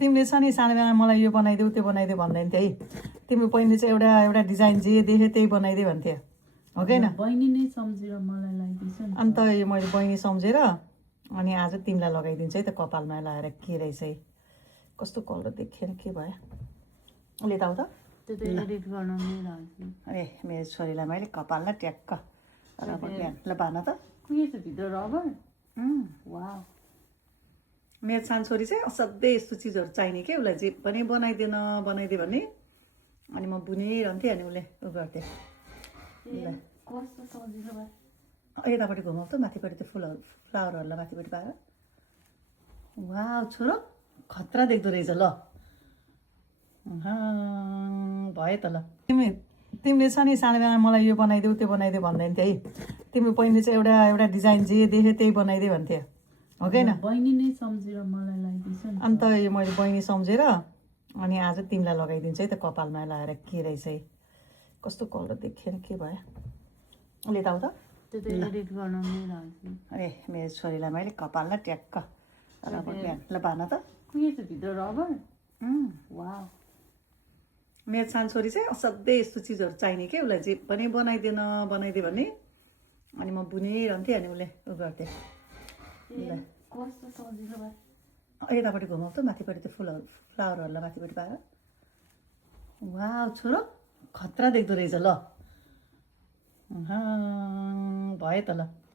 तिमीले छ नि सानो बेलामा मलाई यो बनाइदेऊ त्यो बनाइदेऊ भन्दैन थियौ है। तिम्रो बहिनी चाहिँ एउटा एउटा डिजाइन जे देख्यो त्यही बनाइदे भन्थ्यो, हो कि होइन? बहिनी नै सम्झेर मलाई लगाइदिन्छ नि। अन्त यो मैले बहिनी सम्झेर अनि आज तिमीलाई लगाइदिन्छु है त कपालमा लगाएर। के रहेछ है, कस्तो कलर देखेर के भयो? उसले त आउ त। त्यो त एडिट गर्न नै लाग्छ। ए मेरो छोरीलाई मैले कपालमा ट्याक्क रबर ब्यान्ड ल बान त। के छ भित्र रबर? वाउ। मेरो सानो छोरी चाहिँ असाध्यै यस्तो चिजहरू चाहिने के, उसलाई जे पनि बनाइदिए भने अनि म बुनिरहन्थेँ अनि उसले उ गर्थेँ। कस्तो सजिलो भयो। यतापट्टि घुमाउ त, माथिपट्टि त्यो फुलहरू फ्लावरहरूलाई माथिपट्टि पाएर। वाउ छोरो खतरा देख्दो रहेछ। ल भयो त। ल तिमीले छ नि सानो बेलामा मलाई यो बनाइदेऊ त्यो बनाइदेऊ भन्दैन थियौ है। तिम्रो बहिनी चाहिँ एउटा एउटा डिजाइन जे देख्यो त्यही बनाइदे भन्थ्यो, हो कि होइन? बहिनी नै सम्झेर मलाई लगाइदिन्छ नि। अन्त यो मैले बहिनी सम्झेर अनि आज तिमीलाई लगाइदिन्छु है त कपालमा लगाएर। के रहेछ है, कस्तो कलर देखेर के भयो? उसले त आउ त। त्यो त एडिट गर्न नै लाग्छ। ए मेरो छोरीलाई मैले कपालमा ट्याक्क रबर ब्यान्ड ल बान त। के छ भित्र रबर? वाउ। मेरो सानो छोरी चाहिँ असाध्यै यस्तो चिजहरू चाहिने के, उसलाई जे पनि बनाइदिए भने अनि म बुनिरहन्थेँ अनि उसले उ गर्थेँ। कस्तो सजिलो भयो। यतापट्टि घुमाउ त, माथिपट्टि त्यो फुलहरू फ्लावरहरूलाई माथिपट्टि पाएर। वाउ छोरो खतरा देख्दो रहेछ। ल भयो त। ल